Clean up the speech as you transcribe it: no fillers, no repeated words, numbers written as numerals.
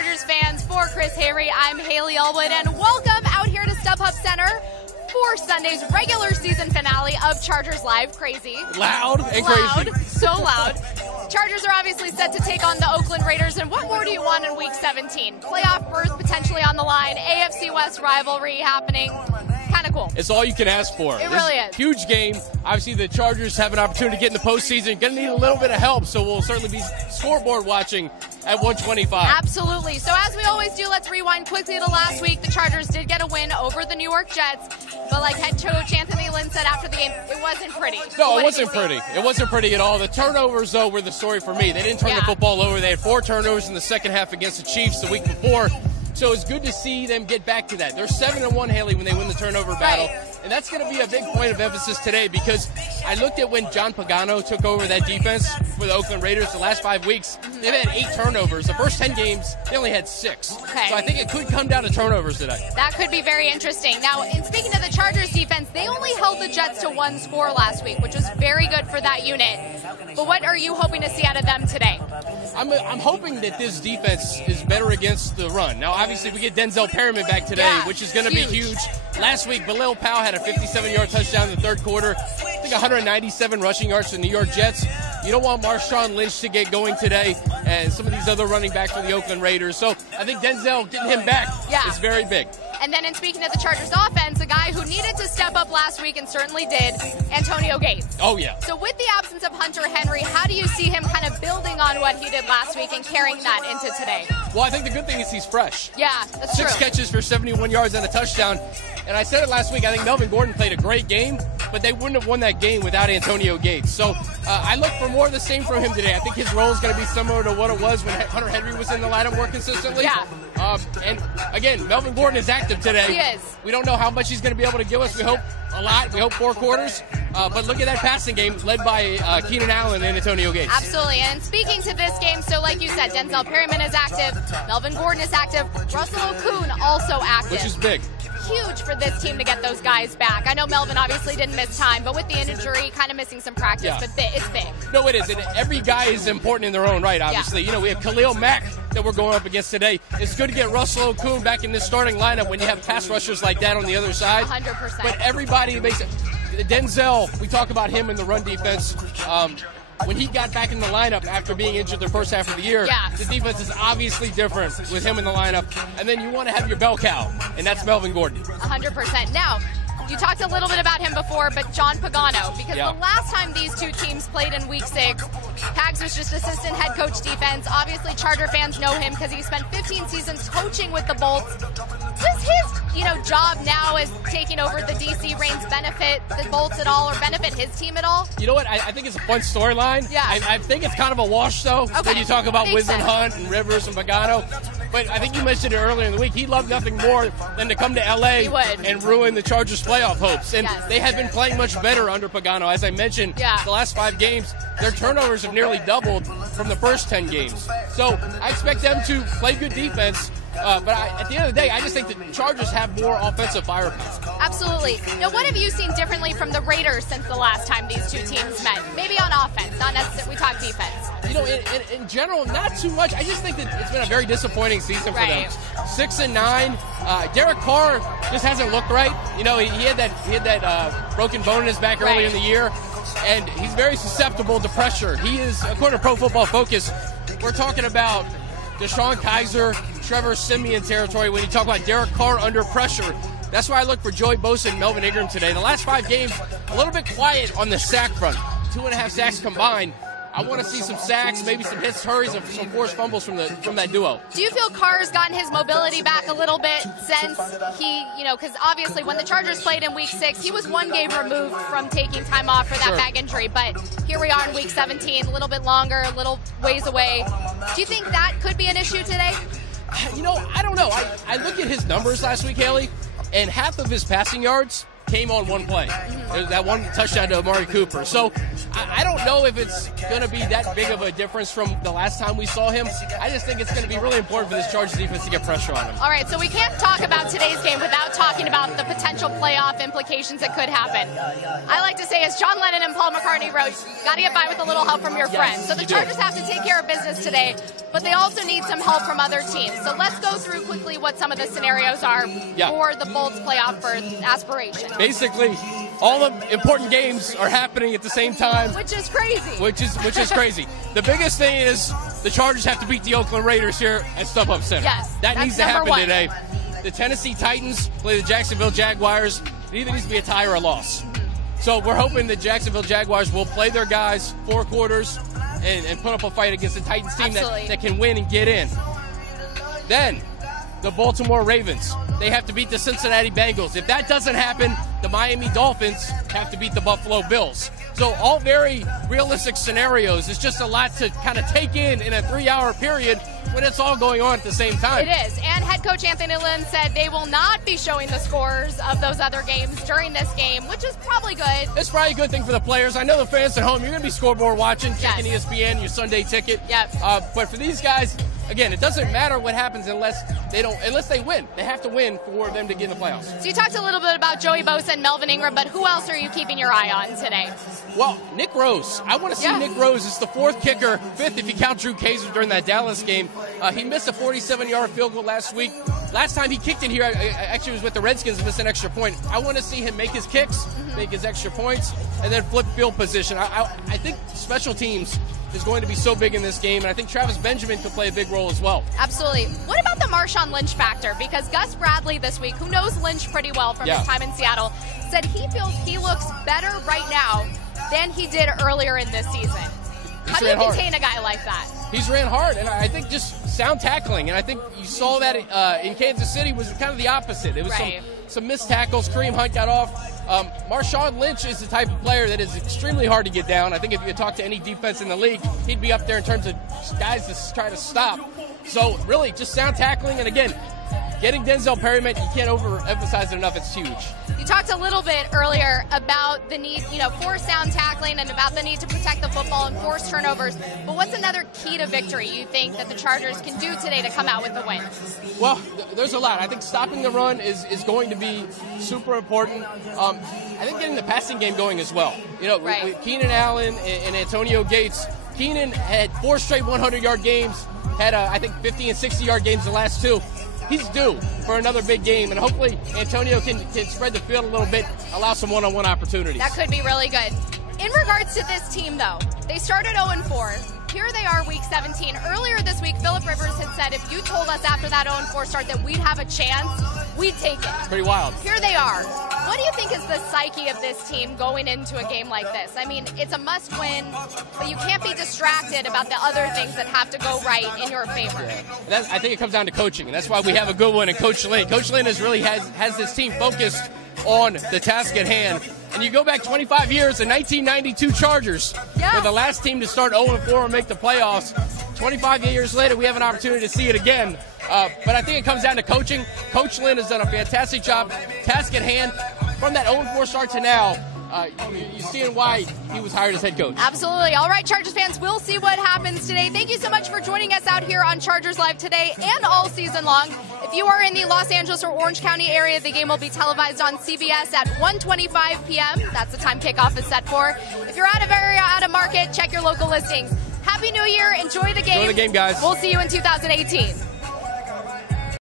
Chargers fans, for Chris Hayre, I'm Haley Elwood, and welcome out here to StubHub Center for Sunday's regular season finale of Chargers Live. Crazy. Loud and crazy. So loud. Chargers are obviously set to take on the Oakland Raiders, and what more do you want in Week 17? Playoff berth potentially on the line, AFC West rivalry happening. Kind of cool. It's all you can ask for. It really is. Huge game. Obviously, the Chargers have an opportunity to get in the postseason. Going to need a little bit of help, so we'll certainly be scoreboard watching at 125. Absolutely. So as we always do, let's rewind quickly to last week. The Chargers did get a win over the New York Jets, but like head coach Anthony Lynn said after the game, it wasn't pretty. No, it wasn't pretty. It wasn't pretty at all. The turnovers, though, were the story for me. They didn't turn the football over. They had 4 turnovers in the second half against the Chiefs the week before. So it's good to see them get back to that. They're 7-1, Haley, when they win the turnover battle. And that's going to be a big point of emphasis today, because I looked at when John Pagano took over that defense for the Oakland Raiders the last 5 weeks. They've had 8 turnovers. The first 10 games, they only had 6. Okay. So I think it could come down to turnovers today. That could be very interesting. Now, in speaking of the Chargers defense, they only held the Jets to 1 score last week, which was very good for that unit. But what are you hoping to see out of them today? I'm hoping that this defense is better against the run. Now, obviously, we get Denzel Perryman back today, which is going to be huge. Last week, Bilal Powell had a 57-yard touchdown in the third quarter. I think 197 rushing yards for the New York Jets. You don't want Marshawn Lynch to get going today and some of these other running backs for the Oakland Raiders. So I think Denzel getting him back is very big. And then in speaking of the Chargers offense, a guy who needed to step up last week and certainly did, Antonio Gates. Oh, yeah. So with the absence of Hunter Henry, how do you see him kind of building on what he did last week and carrying that into today? Well, I think the good thing is he's fresh. Yeah, that's true. 6 catches for 71 yards and a touchdown. And I said it last week, I think Melvin Gordon played a great game, but they wouldn't have won that game without Antonio Gates. So I look for more of the same from him today. I think his role is going to be similar to what it was when Hunter Henry was in the lineup more consistently. Yeah. And again, Melvin Gordon is active today. He is. We don't know how much he's going to be able to give us. We hope a lot. We hope 4 quarters. But look at that passing game led by Keenan Allen and Antonio Gates. Absolutely. And speaking to this game, so like you said, Denzel Perryman is active. Melvin Gordon is active. Russell Okung also active. Which is big. Huge for this team to get those guys back. I know Melvin obviously didn't miss time, but with the injury, kind of missing some practice, but it's big. No, it is. And every guy is important in their own right, obviously. You know, we have Khalil Mack that we're going up against today. It's good to get Russell Okung back in this starting lineup when you have pass rushers like that on the other side. 100%. But everybody makes it. Denzel, we talk about him in the run defense. When he got back in the lineup after being injured the first half of the year, the defense is obviously different with him in the lineup. And then you want to have your bell cow, and that's Melvin Gordon. 100%. Now, you talked a little bit about him before, but John Pagano, because the last time these two teams played in Week 6, Pags was just assistant head coach defense. Obviously, Charger fans know him because he spent 15 seasons coaching with the Bolts. Does his, job now as taking over the DC Reigns benefit the Bolts at all, or benefit his team at all? You know what? I think it's a fun storyline. Yeah. I think it's kind of a wash, though, when you talk about Wiz and Hunt and Rivers and Pagano. But I think you mentioned it earlier in the week. He'd love nothing more than to come to L.A. and ruin the Chargers' playoff hopes. And they have been playing much better under Pagano. As I mentioned, the last 5 games, their turnovers have nearly doubled from the first 10 games. So I expect them to play good defense. But at the end of the day, I just think the Chargers have more offensive firepower. Absolutely. Now, what have you seen differently from the Raiders since the last time these two teams met? Maybe on offense, not necessarily. We talk defense. In general, not too much. I just think that it's been a very disappointing season for them. 6-9. Derek Carr just hasn't looked right. He had that broken bone in his back earlier in the year, and he's very susceptible to pressure. He is, according to Pro Football Focus, we're talking about Deshaun Kaiser, Trevor Siemian territory when you talk about Derek Carr under pressure. That's why I look for Joey Bosa and Melvin Ingram today. The last 5 games, a little bit quiet on the sack front. 2.5 sacks combined. I want to see some sacks, maybe some hits, hurries, and some forced fumbles from that duo. Do you feel Carr's gotten his mobility back a little bit since he, because obviously when the Chargers played in Week 6, he was 1 game removed from taking time off for that back injury. But here we are in Week 17, a little bit longer, a little ways away. Do you think that could be an issue today? I don't know. I look at his numbers last week, Haley, and half of his passing yards came on 1 play. That 1 touchdown to Amari Cooper. So I don't know if it's going to be that big of a difference from the last time we saw him. I just think it's going to be really important for this Chargers defense to get pressure on him. All right, so we can't talk about today's game without talking about the potential potential playoff implications that could happen. I like to say, as John Lennon and Paul McCartney wrote, got to get by with a little help from your friends. So the Chargers have to take care of business today, but they also need some help from other teams. So let's go through quickly what some of the scenarios are for the Bolts playoff berth aspiration. Basically, all the important games are happening at the same time. Which is crazy. Which is crazy. The biggest thing is the Chargers have to beat the Oakland Raiders here at StubHub Center. Yes, that needs to happen today. The Tennessee Titans play the Jacksonville Jaguars. It either needs to be a tie or a loss. So we're hoping the Jacksonville Jaguars will play their guys 4 quarters and put up a fight against the Titans team that can win and get in. Then the Baltimore Ravens, they have to beat the Cincinnati Bengals. If that doesn't happen, the Miami Dolphins have to beat the Buffalo Bills. So all very realistic scenarios. It's just a lot to kind of take in a 3-hour period when it's all going on at the same time. It is. And head coach Anthony Lynn said they will not be showing the scores of those other games during this game, which is probably good. It's probably a good thing for the players. I know the fans at home, you're going to be scoreboard watching, checking ESPN, your Sunday ticket. Yep. But for these guys, again, it doesn't matter what happens unless they win. They have to win for them to get in the playoffs. So you talked a little bit about Joey Bosa and Melvin Ingram, but who else are you keeping your eye on today? Well, Nick Rose. I want to see Nick Rose. It's the 4th kicker, 5th if you count Drew Kaiser during that Dallas game. He missed a 47-yard field goal last week. Last time he kicked it here, I actually was with the Redskins and missed an extra point. I want to see him make his kicks, make his extra points, and then flip field position. I think special teams is going to be so big in this game, and I think Travis Benjamin could play a big role as well. Absolutely. What about the Marshawn Lynch factor? Because Gus Bradley this week, who knows Lynch pretty well from his time in Seattle, said he feels he looks better right now than he did earlier in this season. How do you contain a guy like that? He's ran hard, and I think just sound tackling, and I think you saw that in Kansas City was kind of the opposite. It was some missed tackles. Kareem Hunt got off. Marshawn Lynch is the type of player that is extremely hard to get down. I think if you talk to any defense in the league, he'd be up there in terms of guys to try to stop. So really, just sound tackling, and again, getting Denzel Perryman, you can't overemphasize it enough. It's huge. You talked a little bit earlier about the need, for sound tackling and about the need to protect the football and force turnovers. But what's another key to victory you think that the Chargers can do today to come out with the win? Well, there's a lot. I think stopping the run is going to be super important. I think getting the passing game going as well. With Keenan Allen and Antonio Gates, Keenan had 4 straight 100-yard games, had, I think, 50 and 60-yard games the last 2. He's due for another big game, and hopefully Antonio can spread the field a little bit, allow some one-on-one opportunities. That could be really good. In regards to this team, though, they started 0-4. Here they are, Week 17. Earlier this week, Phillip Rivers had said if you told us after that 0-4 start that we'd have a chance, we'd take it. It's pretty wild. Here they are. What do you think is the psyche of this team going into a game like this? I mean, it's a must-win, but you can't be distracted about the other things that have to go right in your favor. I think it comes down to coaching, and that's why we have a good one in Coach Lynn. Coach Lynn has this team focused on the task at hand. And you go back 25 years, the 1992 Chargers were the last team to start 0-4 and make the playoffs. 25 years later, we have an opportunity to see it again. But I think it comes down to coaching. Coach Lynn has done a fantastic job. Task at hand. From that 0-4 start to now, you're seeing why he was hired as head coach. Absolutely. All right, Chargers fans, we'll see what happens today. Thank you so much for joining us out here on Chargers Live today and all season long. If you are in the Los Angeles or Orange County area, the game will be televised on CBS at 1:25 p.m. That's the time kickoff is set for. If you're out of area, out of market, check your local listings. Happy New Year. Enjoy the game. Enjoy the game, guys. We'll see you in 2018.